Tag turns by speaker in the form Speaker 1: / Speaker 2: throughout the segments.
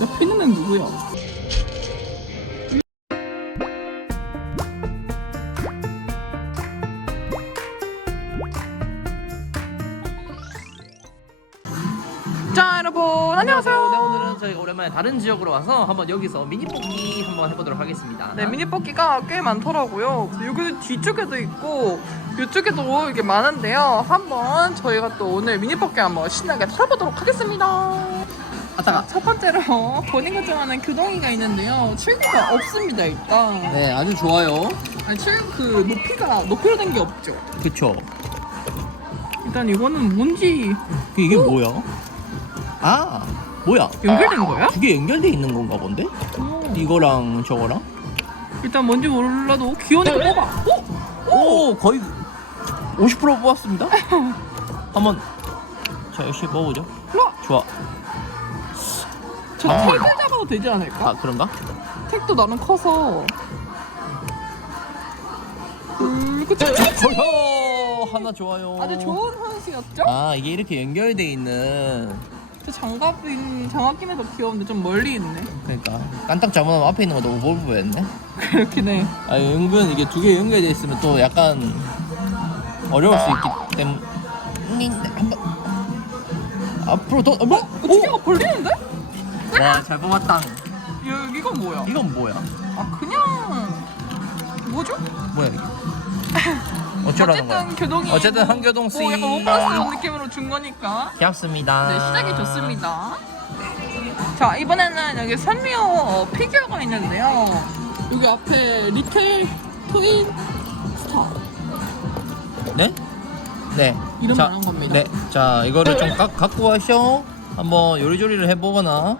Speaker 1: 옆에 있는 애는 누구야? 자 여러분
Speaker 2: 네,
Speaker 1: 안녕하세요.
Speaker 2: 오늘은 저희 오랜만에 다른 지역으로 와서 한번 여기서 미니 뽑기 한번 해보도록 하겠습니다.
Speaker 1: 네 미니 뽑기가 꽤 많더라고요. 여기 뒤쪽에도 있고 이쪽에도 이게 많은데요. 한번 저희가 또 오늘 미니 뽑기 한번 신나게 털어보도록 하겠습니다.
Speaker 2: 아따가.
Speaker 1: 첫 번째로 본인가 좋아하는 교동이가 있는데요. 출구가 없습니다 일단.
Speaker 2: 네, 아주 좋아요.
Speaker 1: 아니 출구 그 높이가 높이로 된 게 없죠.
Speaker 2: 그쵸.
Speaker 1: 일단 이거는 뭔지
Speaker 2: 이게 뭐야? 아, 뭐야?
Speaker 1: 연결된 거야?
Speaker 2: 두 개 연결돼 있는 건가 본데?
Speaker 1: 어.
Speaker 2: 이거랑 저거랑?
Speaker 1: 일단 뭔지 몰라도 귀여우니까 뽑아. 어?
Speaker 2: 오, 거의 50% 뽑았습니다. 한번 자 열심히 뽑아보죠.
Speaker 1: 우와!
Speaker 2: 좋아.
Speaker 1: 저
Speaker 2: 아.
Speaker 1: 택을 잡아도 되지 않을까?
Speaker 2: 아 그런가?
Speaker 1: 택도 나름 커서. 음, 그쵸?
Speaker 2: 저요 하나 좋아요.
Speaker 1: 아주 좋은 환수였죠?
Speaker 2: 아 이게 이렇게 연결돼 있는
Speaker 1: 저 장갑인 장갑김에도 귀여운데 좀 멀리 있네.
Speaker 2: 그러니까 깐딱 잘못하면 앞에 있는 거 너무 멀 보였네.
Speaker 1: 그렇긴 해.
Speaker 2: 아 은근 이게 두 개 연결돼 있으면 또 약간 어려울 수 있기 때문에 한번 앞으로 더 어, 뭐?
Speaker 1: 어? 두 개가 걸리는데?
Speaker 2: 와 잘 뽑았다.
Speaker 1: 여, 이건 뭐야?
Speaker 2: 이건 뭐야?
Speaker 1: 아 그냥 뭐죠?
Speaker 2: 뭐야 이게? 어쩌라는 거야?
Speaker 1: 어쨌든 교동이
Speaker 2: 어쨌든
Speaker 1: 뭐-
Speaker 2: 한교동 씨.
Speaker 1: 뭐 약간 원플러스 느낌으로 준 거니까
Speaker 2: 귀엽습니다.
Speaker 1: 네 시작이 좋습니다. 자 이번에는 여기 산리오 어, 피규어가 있는데요. 여기 앞에 리켈 트윈 스타
Speaker 2: 네? 네.
Speaker 1: 이름
Speaker 2: 자,
Speaker 1: 말한 겁니다.
Speaker 2: 네. 자 이거를 좀 가, 갖고 와셔. 한번 요리조리를 해보거나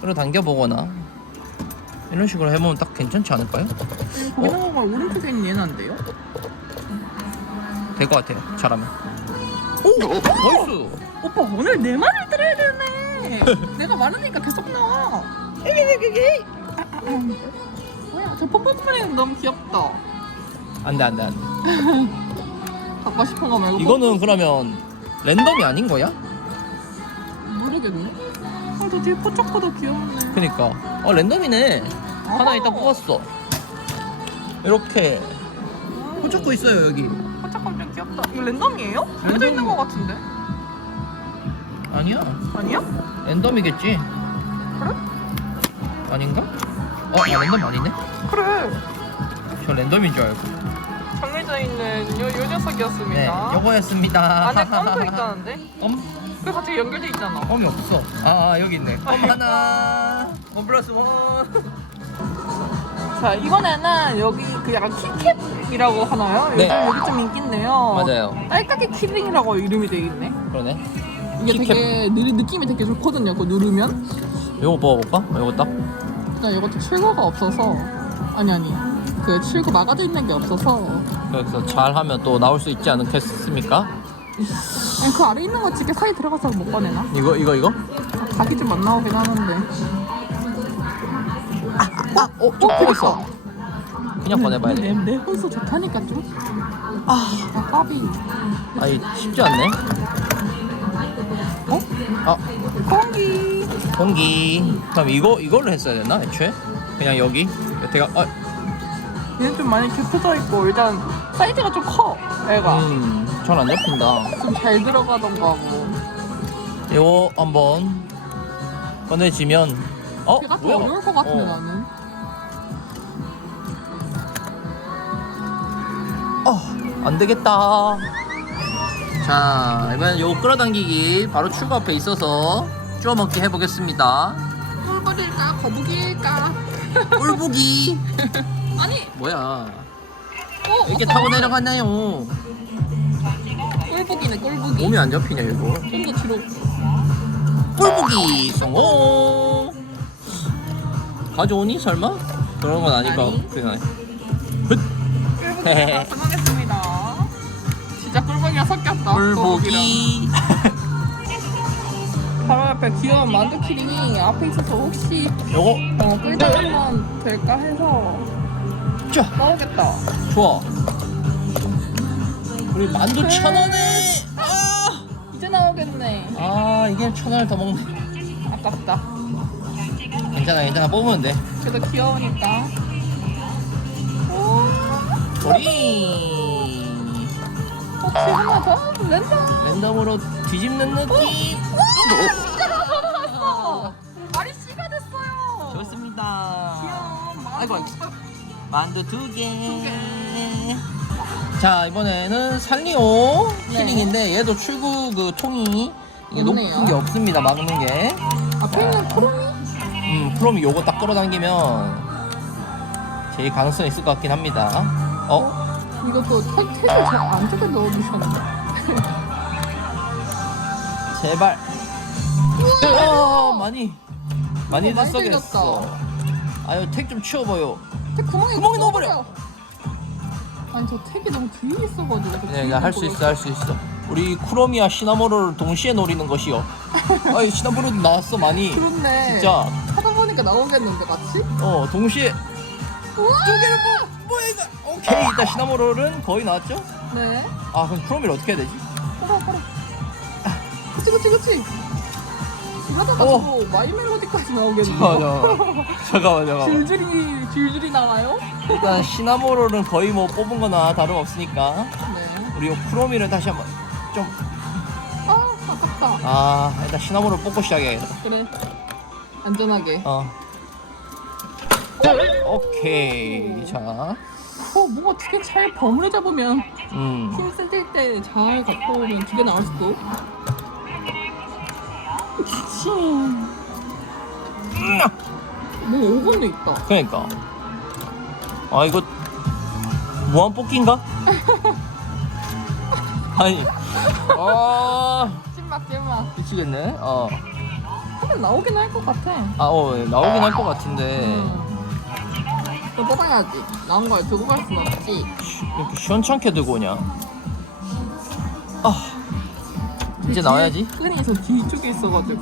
Speaker 2: 끌어당겨 보거나 이런 식으로 해보면 딱 괜찮지 않을까요?
Speaker 1: 나온 걸 오른쪽에 있는 얘는 안 돼요?
Speaker 2: 될 것 같아요. 잘하면. 오, 나이스.
Speaker 1: 오빠 오늘 내 말을 들어야 되네. 내가 많으니까 계속 나와. 아, 아, 아. 뭐야 저 pompom프레임 너무 귀엽다.
Speaker 2: 안돼 안돼 안돼.
Speaker 1: 갖고 싶은 거 말고
Speaker 2: 이거는 그러면 랜덤이 아닌 거야?
Speaker 1: 아, 저 뒤에 포착보다 귀엽네.
Speaker 2: 그니까. 어 랜덤이네. 하나 일단
Speaker 1: 아하.
Speaker 2: 뽑았어. 이렇게 포착고 있어요 여기.
Speaker 1: 포착감 좀 귀엽다. 이거 랜덤이에요? 정해져
Speaker 2: 랜덤.
Speaker 1: 있는 거 같은데.
Speaker 2: 아니야.
Speaker 1: 아니야?
Speaker 2: 랜덤이겠지.
Speaker 1: 그래?
Speaker 2: 아닌가? 어, 아, 랜덤 아니네.
Speaker 1: 그래.
Speaker 2: 저 랜덤인 줄 알고.
Speaker 1: 정해져 있는 요, 요
Speaker 2: 네,
Speaker 1: 녀석이었습니다.
Speaker 2: 요거였습니다.
Speaker 1: 안에 껌도 있다는데?
Speaker 2: 껌?
Speaker 1: 그 갑자기 연결돼 있잖아.
Speaker 2: 껌이 없어. 아, 아 여기 있네. 껌 하나. 원 플러스 원.
Speaker 1: 자 이번에는 여기 그 약간 키캣이라고 하나요?
Speaker 2: 네.
Speaker 1: 요즘 여기 좀 인기인데요.
Speaker 2: 맞아요.
Speaker 1: 딸깍이 키링이라고 이름이 돼 있네.
Speaker 2: 그러네.
Speaker 1: 이게
Speaker 2: 키캣.
Speaker 1: 되게 느, 느낌이 되게 좋거든요. 그거 누르면.
Speaker 2: 요거 뽑아볼까? 요거 딱.
Speaker 1: 일단 이것도 출구가 없어서 아니 아니 그 출구 막아져 있는 게 없어서
Speaker 2: 그래서 잘 하면 또 나올 수 있지 않겠습니까?
Speaker 1: 아니, 그 아래 있는 거 집게 사이 들어가서 못 꺼내나?
Speaker 2: 이거 이거 이거?
Speaker 1: 각이 좀 안 나오긴 하는데.
Speaker 2: 아, 어, 좀 보였어. 그냥 꺼내봐야
Speaker 1: 내,
Speaker 2: 돼.
Speaker 1: 내 혼수 좋다니까 좀. 아, 아 까비.
Speaker 2: 아니 쉽지 않네.
Speaker 1: 어?
Speaker 2: 아,
Speaker 1: 공기.
Speaker 2: 공기. 그럼 이거 이걸로 했어야 됐나? 애초에? 그냥 여기 여태가 아,
Speaker 1: 얘는 좀 많이 겹쳐져 있고 일단 사이즈가 좀 커. 애가
Speaker 2: 음, 잘 안 잡힌다.
Speaker 1: 좀 잘 들어가던가 뭐.
Speaker 2: 이거 한번 꺼내지면 어?
Speaker 1: 걔가 더
Speaker 2: 뭐야?
Speaker 1: 어려울 것 같은데
Speaker 2: 어.
Speaker 1: 나는.
Speaker 2: 어, 안 되겠다. 자, 이번엔 요 끌어당기기 바로 출구 앞에 있어서 쪼아 먹기 해보겠습니다.
Speaker 1: 꿀벌일까 거북이일까?
Speaker 2: 꿀보기.
Speaker 1: 아니,
Speaker 2: 뭐야?
Speaker 1: 어,
Speaker 2: 이렇게. 타고 내려가나요?
Speaker 1: 꿀보기네 꿀보기.
Speaker 2: 몸이 안 잡히냐 이거?
Speaker 1: 좀 더 뒤로.
Speaker 2: 꿀보기 성공. 가져오니 설마? 그런 건 아닐 거
Speaker 1: 아니.
Speaker 2: 그냥.
Speaker 1: 꿀보기가 성공했습니다. 진짜 꿀보기랑 섞였다.
Speaker 2: 꿀보기.
Speaker 1: 바로 앞에 귀여운 만두 키링이 앞에 있어서 혹시
Speaker 2: 요거
Speaker 1: 어, 끌다 하면 될까 해서
Speaker 2: 자
Speaker 1: 나오겠다.
Speaker 2: 좋아. 우리 만두 천 원에. 아,
Speaker 1: 이제 나오겠네.
Speaker 2: 아 이게 천 원을 더 먹네.
Speaker 1: 아깝다.
Speaker 2: 괜찮아 괜찮아 뽑으면 돼
Speaker 1: 그래도 귀여우니까. 오,
Speaker 2: 우리
Speaker 1: 혹시 하나 더? 랜덤.
Speaker 2: 랜덤으로 뒤집는 느낌
Speaker 1: 나왔어. 말이 씨가 됐어요.
Speaker 2: 좋습니다
Speaker 1: 귀여워.
Speaker 2: 아이고, 아이고. 만두
Speaker 1: 두
Speaker 2: 두개
Speaker 1: 개.
Speaker 2: 자 이번에는 살리오
Speaker 1: 네.
Speaker 2: 키링인데 얘도 출구 그 통이 이게
Speaker 1: 없네요.
Speaker 2: 높은 게 없습니다 막는 게
Speaker 1: 앞에 있는 프로미?
Speaker 2: 음, 프롬이 요거 딱 끌어당기면 제일 가능성이 있을 것 같긴 합니다. 어?
Speaker 1: 이것도 택, 택을 저 안쪽에 넣어주셨는데.
Speaker 2: 제발. 어, 많이 많이들
Speaker 1: 많이
Speaker 2: 썩였어. 아유, 택 좀 치워봐요.
Speaker 1: 택 구멍에,
Speaker 2: 구멍에 넣어버려.
Speaker 1: 아니 저 택이 너무 뒤에 있어가지고.
Speaker 2: 네, 그냥 할수 있어, 할 수 있어. 우리 쿠로미와 시나모로를 동시에 노리는 것이요. 아이, 시나모로도 나왔어, 많이.
Speaker 1: 그렇네.
Speaker 2: 진짜.
Speaker 1: 하다 보니까 나오겠는데 같이?
Speaker 2: 어, 동시에.
Speaker 1: 우와!
Speaker 2: 두 개를 뭐, 뭐야, 이거. 오케이, 일단 시나모로는 거의 나왔죠?
Speaker 1: 네.
Speaker 2: 아, 그럼 쿠로미를 어떻게 해야 되지?
Speaker 1: 빨아 빨아. 그치 그치 그치. 이러다가
Speaker 2: 어.
Speaker 1: 저거 마이 멜로디까지 나오겠네.
Speaker 2: 잠깐만, 잠깐만, 잠깐만.
Speaker 1: 줄줄이 줄줄이 나와요?
Speaker 2: 일단 시나모로는 거의 뭐 뽑은 거나 다름없으니까
Speaker 1: 네.
Speaker 2: 우리 요 쿠로미를 다시 한번
Speaker 1: 좀아 아깝다.
Speaker 2: 아 일단 시나모로 뽑고 시작해야겠다
Speaker 1: 그래. 안전하게.
Speaker 2: 어 오케이
Speaker 1: 자어 뭔가 두 개 잘 버무려 잡으면
Speaker 2: 음.
Speaker 1: 힘 쓸 때 잘 갖고 오면 두 개 나올 수도. 그치. 뭐 5번도 있다.
Speaker 2: 그러니까 아 이거 무한 뽑기인가? 아니 아
Speaker 1: 찐막 찐막.
Speaker 2: 미치겠네 어.
Speaker 1: 하면 나오긴 할 것 같아.
Speaker 2: 아, 어, 나오긴 할 것 같은데
Speaker 1: 음. 또 뽑아야지. 나온 걸 두고 갈 순 없지.
Speaker 2: 이렇게 시원찮게 들고 오냐 아 이제 나와야지
Speaker 1: 끈이 저 뒤쪽에 있어가지고.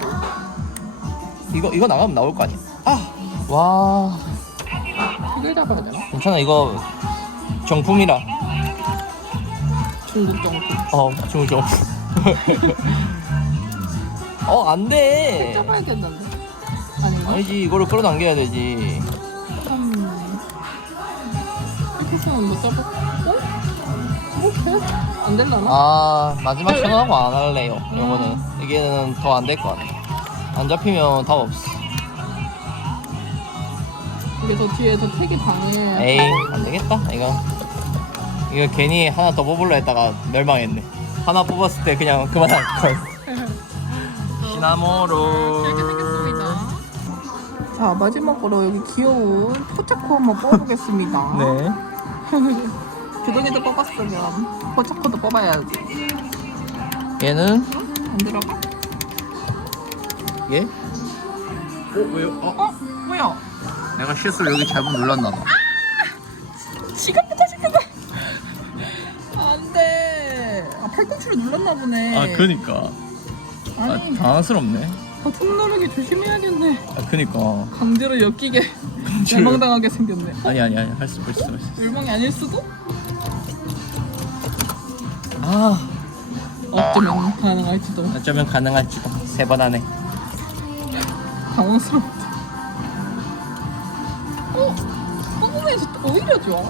Speaker 2: 이거 이거 나가면 나올 거 아니야 아 와
Speaker 1: 이걸 잡아야 되나?
Speaker 2: 괜찮아 이거 정품이라
Speaker 1: 중국 정품.
Speaker 2: 어 좋은 좀. 어 안 돼
Speaker 1: 잡아야겠는데. 아닌가?
Speaker 2: 아니지 이거를 끌어당겨야 되지
Speaker 1: 음. 이렇게 해서는 못 잡아. 어? 안 될라나?
Speaker 2: 아 마지막 천원하고 안 할래요 이거는 이게는 더 안 될 것 같아 안 잡히면 답 없어
Speaker 1: 이게 저 뒤에 저 택이 방해.
Speaker 2: 에이 안 되겠다 이거 이거 괜히 하나 더 뽑으려 했다가 멸망했네 하나 뽑았을 때 그냥 그만할 걸 시나모로
Speaker 1: 이렇게 생겼습니다. 자 마지막으로 여기 귀여운 포차코 한번 뽑아보겠습니다.
Speaker 2: 네
Speaker 1: 규동이도 뽑았으면 포차코도 뽑아야지.
Speaker 2: 얘는
Speaker 1: 안 들어가?
Speaker 2: 얘? 어 왜요? 어?
Speaker 1: 어? 뭐야?
Speaker 2: 내가 실수로 여기 잘못 눌렀나 봐
Speaker 1: 지가 뽑고 싶은데. 안 돼. 아 팔꿈치를 눌렀나 보네.
Speaker 2: 그니까
Speaker 1: 아니
Speaker 2: 당황스럽네
Speaker 1: 버튼 누르기 조심해야겠네.
Speaker 2: 아 그니까
Speaker 1: 강제로 엮이게
Speaker 2: 강제로.
Speaker 1: 열망당하게 생겼네.
Speaker 2: 아니 아니 아니 할 수 있어 할 수 있어
Speaker 1: 열망이 아닐 수도?
Speaker 2: 아
Speaker 1: 어쩌면 가능할지도.
Speaker 2: 어쩌면 가능할지도 세번 하네
Speaker 1: 당황스럽다. 어? 성공해서 오히려 좋아.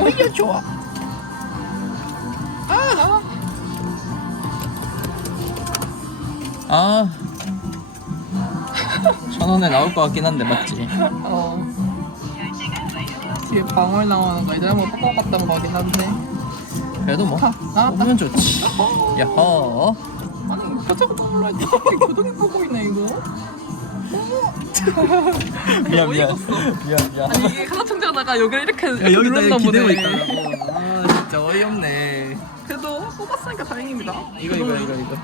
Speaker 2: 오히려 좋아
Speaker 1: 아,
Speaker 2: 아 천원에 나올 것 같긴 한데 맞지?
Speaker 1: 어. 뒤에 방울 나오는 거 이제 한번 뽑아봤던 거긴 한데.
Speaker 2: 그래도 뭐
Speaker 1: 아, 나왔다.
Speaker 2: 뽑으면 좋지 야호
Speaker 1: 아니, 뽑으려 했는데 교동이 보고 있네, 이거.
Speaker 2: 미안 미안. 미안 미안
Speaker 1: 아니, 이게 하나 통장하다가 여기를 이렇게
Speaker 2: 야, 여기다
Speaker 1: 눌렀나
Speaker 2: 기대고
Speaker 1: 보네.
Speaker 2: 있다고 아 진짜 어이없네
Speaker 1: 그래도 뽑았으니까 다행입니다.
Speaker 2: 이거 이거 이거 이거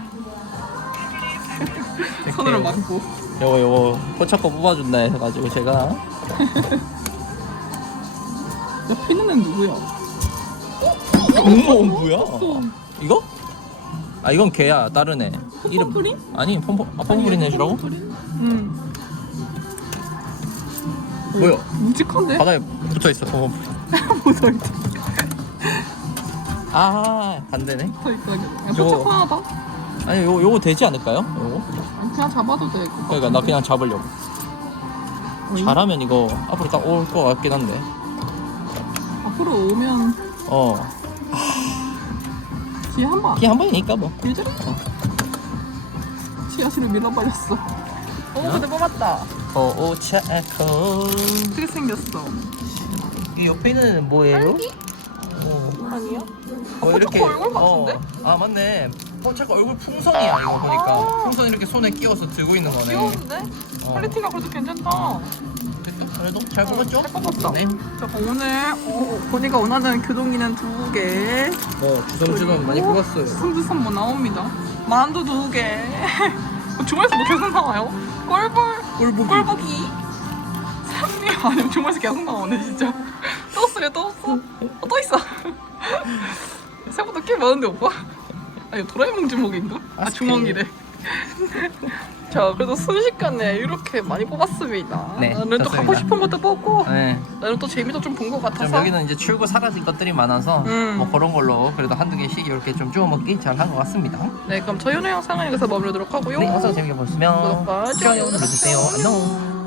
Speaker 1: 손으로 막고.
Speaker 2: 요거 요거 포차코 뽑아준다 해가지고 제가
Speaker 1: 있는 애는 누구야?
Speaker 2: 어머 뭐야
Speaker 1: 없어.
Speaker 2: 이거? 아 이건 걔야 다른 애 이름
Speaker 1: 폼폼프린?
Speaker 2: 아니 pompom 아 pompom프린 해주라고?
Speaker 1: 응.
Speaker 2: 뭐야
Speaker 1: 묵직한데?
Speaker 2: 바닥에 붙어있어 pompom프린
Speaker 1: 묻어있다.
Speaker 2: 아 반대네
Speaker 1: 붙어있다. 야,
Speaker 2: 저거-
Speaker 1: 포착 하나 더?
Speaker 2: 아니 요 요거 되지 않을까요? 요거?
Speaker 1: 그냥 잡아도 돼.
Speaker 2: 그러니까 나 그냥 잡으려고. 잘하면 이거 앞으로 딱 올 것 같긴 한데.
Speaker 1: 앞으로 오면
Speaker 2: 어.
Speaker 1: 뒤에 한 번.
Speaker 2: 키한 번이니까 뭐.
Speaker 1: 예전에 지하실을 밀어버렸어. 오 근데 뽑았다.
Speaker 2: 오 차코.
Speaker 1: 어떻게 생겼어?
Speaker 2: 이 옆에 있는 뭐예요?
Speaker 1: 딸기?
Speaker 2: 어.
Speaker 1: 아니야?
Speaker 2: 어,
Speaker 1: 포착코 얼굴 같은데?
Speaker 2: 어. 아 맞네. 포착코 얼굴 풍선이야 이거 보니까.
Speaker 1: 아.
Speaker 2: 풍선 이렇게 손에 끼워서 들고 있는 거네.
Speaker 1: 귀여운데?
Speaker 2: 어.
Speaker 1: 퀄리티가 그래도 괜찮다.
Speaker 2: 됐다. 그래도 잘 뽑았죠?
Speaker 1: 잘 뽑았다.
Speaker 2: 네.
Speaker 1: 자 오늘 어, 본이가 원하는 교동이는 두 개.
Speaker 2: 어 주섬주섬 많이 뽑았어요.
Speaker 1: 손주선 뭐 나옵니다. 만두 두 개. 주말에서 뭐 계속 나와요? 꼴볼
Speaker 2: 꼴보기.
Speaker 1: 꼴보기. 삼미 아니면 주말에서 계속 나오네 진짜. 또 없어요 또 없어. 어, 또 있어. 생각보다 꽤 많은데 오빠? 아 이거 도라에몽 주먹인가? 아 주먹이래. 자 그래도 순식간에 이렇게 많이 뽑았습니다.
Speaker 2: 네,
Speaker 1: 나는 또
Speaker 2: 좋습니다.
Speaker 1: 갖고 싶은 것도 뽑고
Speaker 2: 네.
Speaker 1: 나는 또 재미도 좀 본 것
Speaker 2: 좀
Speaker 1: 같아서
Speaker 2: 여기는 이제 출구 사라진 것들이 많아서
Speaker 1: 음.
Speaker 2: 뭐 그런 걸로 그래도 한두 개씩 이렇게 좀 주워 먹기 잘 한 것 같습니다.
Speaker 1: 네 그럼 저희 오늘 영상은 여기서 마무리하도록 하고요.
Speaker 2: 네, 영상 재밌게 보시면
Speaker 1: 구독과
Speaker 2: 좋아요
Speaker 1: 좋아요
Speaker 2: 눌러주세요. 안녕.